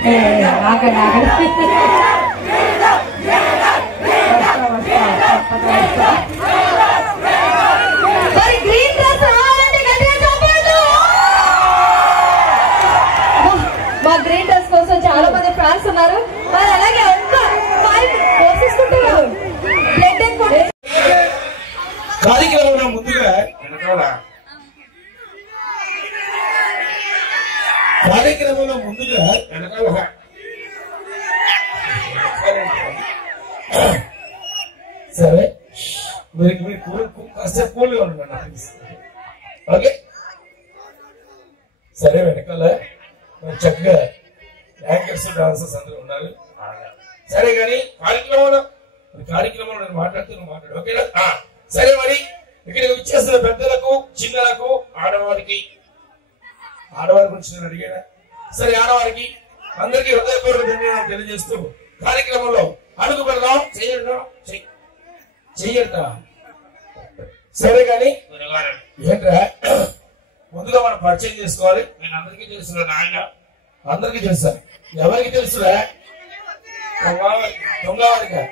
మా green dress కోసం చాలా మంది ఫ్యాన్స్ ఉన్నారు. మరి అలాగే కార్యక్రమంలో ముందుగా సరే మీరు కాసేపు కూల్గా ఉండండి. ఓకే సరే వెనకాల చక్కగా యాంకర్స్ డాన్సర్స్ అందరూ ఉండాలి. సరే కానీ కార్యక్రమంలో మాట్లాడు ఓకేనా? సరే మరి ఇక్కడ వచ్చేసిన పెద్దలకు చిన్నలకు ఆడవారి గురించి నేను అడిగాడా? సరే ఆడవారికి అందరికీ హృదయపూర్వక ధన్యవాదాలు తెలియజేస్తూ కార్యక్రమంలో అడుగు పెడదాం. చెయ్యడతా సరే కానీ ఏంట్రా ముందుగా మనం పరిచయం చేసుకోవాలి. నేను అందరికీ తెలుసురా నాయన, అందరికీ తెలుసా? ఎవరికి తెలుసురా? దొంగవారిగా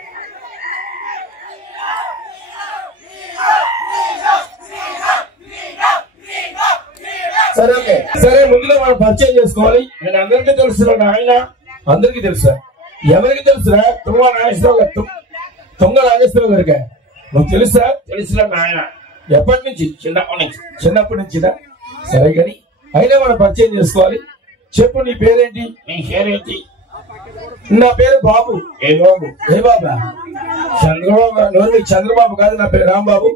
సరే ఓకే సరే ముందుగా మనం పరిచయం చేసుకోవాలి. నేను అందరికీ తెలుసురా నాయన, అందరికీ తెలుసా? ఎవరికి తెలుసురా? తుంగ నాగేశ్వరరావు గారికి నువ్వు తెలుసురా నాయన? ఎప్పటి నుంచి? చిన్నప్పటి నుంచిదా? సరే కానీ అయినా మనం పరిచయం చేసుకోవాలి. చెప్పు నీ పేరేంటి? నీ పేరేంటి? నా పేరు బాబు. ఏ బాబా? చంద్రబాబు. చంద్రబాబు కాదు, నా పేరు రాంబాబు.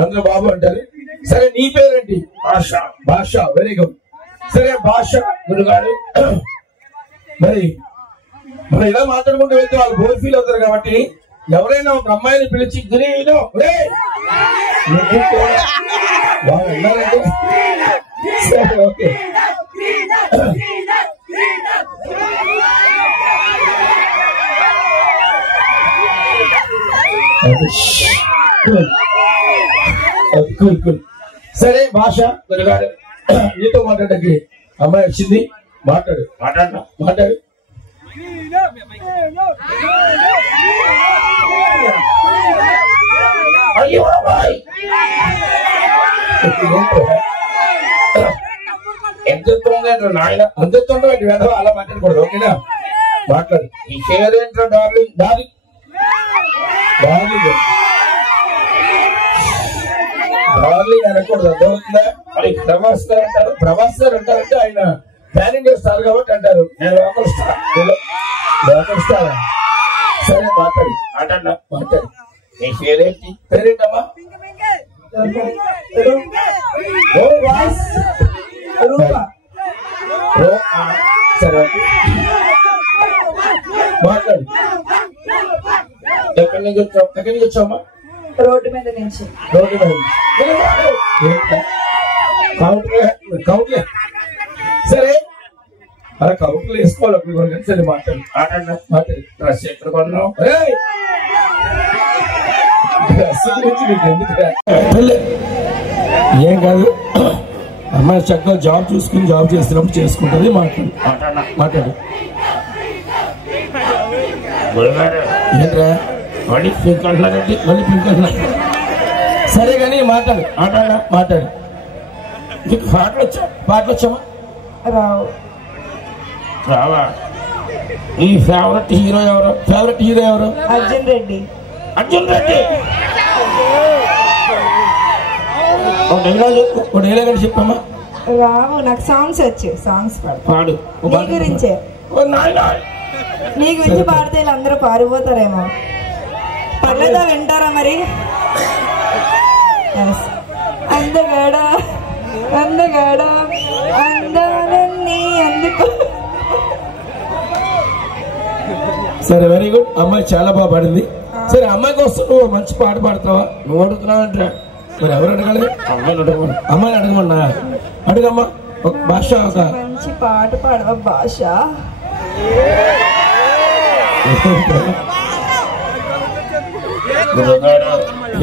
అందరూ బాబు అంటారు. సరే నీ పేరేంటి? భాష. Very good. సరే భాష గురుగారు, మరి ఇలా మాట్లాడుకుంటూ వెళ్తే వాళ్ళు బోర్ ఫీల్ అవుతారు కాబట్టి ఎవరైనా ఒక అమ్మాయిని పిలిచి గిరీను వాళ్ళు ఉన్నారంటే సరే ఓకే. సరే భాష గురుగారు, నీతో మాట్లాడడానికి అమ్మాయి వచ్చింది. మాట్లాడు. అయ్యో అమ్మాయి ఎంత నాయన, అంత వేదవ అలా మాట్లాడకూడదు ఓకేనా? మాట్లాడు. ఈ పేరేంటో డార్లింగ్ అనకూడదు, అర్థమవుతుందా? మరి ప్రభాస్ గారు అంటారంటే ఆయన ప్యాన్ ఇండియా స్టార్ కాబట్టి అంటారు. నేను లోకల్ స్టార్. సరే మాట్లాడు. నీ పేరేంటమ్మా? సరే మాట్లాడు. ఎక్కడి నుంచి వచ్చావమ్మా? రోడ్డు మీద నుంచి. కౌంటర్. సరే అలా కౌంటర్లు వేసుకోవాలి. సరే మాట్లాడు. డ్రెస్ ఎక్కడ కొన్నావు? డ్రెస్ గురించి నీకు ఎందుకు? ఏం కాదు, అమ్మాయి చక్కగా జాబ్ చేస్తున్నప్పుడు చేసుకుంటుంది. మాట్లాడు. ఏంట్రా మళ్ళీ పింక్ అంటున్నారండి? మళ్ళీ పింక్ అంటున్నారు. సరే కానీ మాట్లాడు. నీకు పాటలు వచ్చామా? రావా? నీ ఫేవరెట్ హీరో ఎవరు? అర్జున్ రెడ్డి. ఒక డైలాగ్ అని చెప్పమ్మా. రావు, నాకు సాంగ్స్ వచ్చు. సాంగ్స్ పాడు. నీ గురించే. నీ గురించి పాడితే వీళ్ళందరూ పారిపోతారేమో. పర్లేదా? వింటారా మరి? అందగాడా అందాలన్నీ అందుకు. సరే వెరీ గుడ్. అమ్మాయి చాలా బాగా పాడింది. సరే అమ్మాయి కోసం నువ్వు మంచి పాట పాడతావా? నువ్వు అడుగుతున్నావు అంటే మరి ఎవరు అడగాలి? అమ్మాయిని అడగమన్నా. అడుగమ్మా. ఒక భాష, ఒక మంచి పాట పాడవా భాష?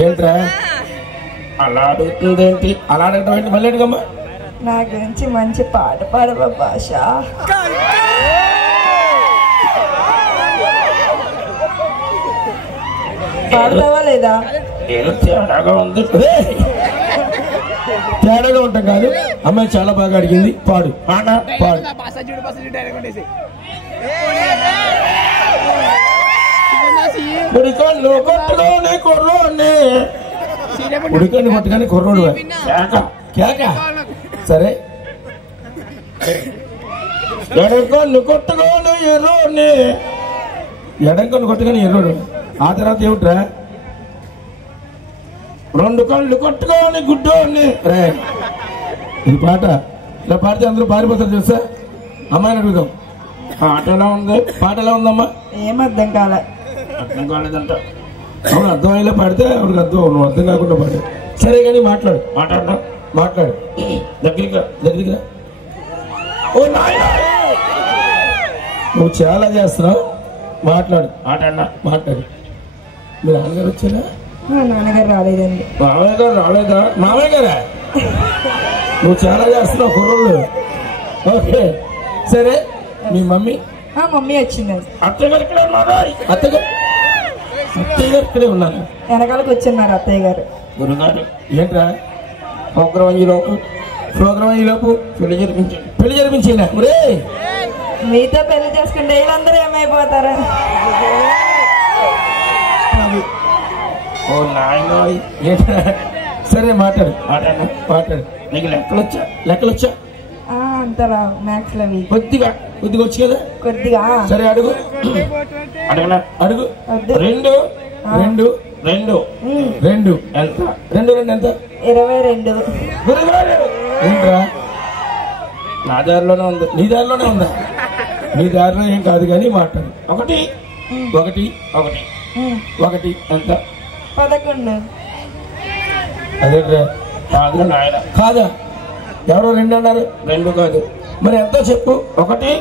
ఏంట్రా అలా అడుగుతుందేంటి? అలా అడగడం ఏంటి? మళ్ళీ అడుగమ్మా. నా గురించి మంచి పాట పాడవా భాష? పాడతావా లేదా? నేను తేడాగా ఉంది. తేడాగా ఉంటాం కాదు. అమ్మాయి చాలా బాగా అడిగింది, పాడు. పాడు. ఉడికన్ను కొట్టుకోని కుర్రోని, ఉడికన్ను కొట్టుకొని కుర్రోడు కేక. సరే, ఎడంకన్ను కొట్టుకోని ఎర్రోని, ఎడంకన్ను కొట్టుకొని ఎర్రోడు. ఆ తర్వాత ఏమిట్రా? రెండు కళ్ళు కొట్టుకొని గుడ్డోని. రే, ఇది పాట. ఇలా పాడితే అందరూ పారిపోతారు తెలుసా? అమ్మాయిని అడుగుదాం. పాట ఎలా ఉంది? పాట ఎలా ఉందమ్మా? ఏమర్థం కాలే. అర్థం కాలేదంట. అవును, అర్థం అయ్యేలా పాడితే ఆవిడకి అర్థం. నువ్వు అర్థం కాకుండా పాడు. సరే కానీ మాట్లాడు. మాట్లాడు. దగ్గరికి. ఓ నాయన, నువ్వు చాలా చేస్తున్నావు. మాట్లాడు. మాట్లాడు. మీ నాన్నగారు వచ్చారా? నాన్నగారు రాలేదండి. మామయ్య గారు రాలేదా? మామయ్య గారా? నువ్వు చాలా చేస్తున్నావు కుర్రోళ్ళు. ఓకే, సరే. మీ మమ్మీ? మమ్మీ వచ్చిందండి. అత్తగారు ఇక్కడే ఉన్నారా? అత్తయ్య గారు ఇక్కడే ఉన్నారు. వెనకాలకు వచ్చిన్నారు అత్తయ్య గారు. గురుగారు ఏంట్రా? ప్రోగ్రాం అయ్యేలోపు పెళ్లి జరిపించేలా. మీతో పెళ్లి చేసుకుంటే వీళ్ళందరూ ఏమైపోతారు? ఓ నాయన, సరే మాట్లాడు. నీకు లెక్కలొచ్చా? అంతలా మ్యాథ్స్ లో కొద్దిగా వచ్చు కదా? కొద్దిగా. సరే అడుగు. రెండు ఎంత? 2 ఎంత? 22. ఏంట్రా? నా దారిలోనే ఉంది. నీ దారిలోనే ఉందా? నీ దారిలో ఏం కాదు కానీ మాట్లాడు. ఒకటి ఎంత? 11. అదే కాదు నాయన. కాదా? ఎవరో 2 అన్నారు. 2 కాదు. మరి ఎంతో చెప్పు. ఒకటేనా?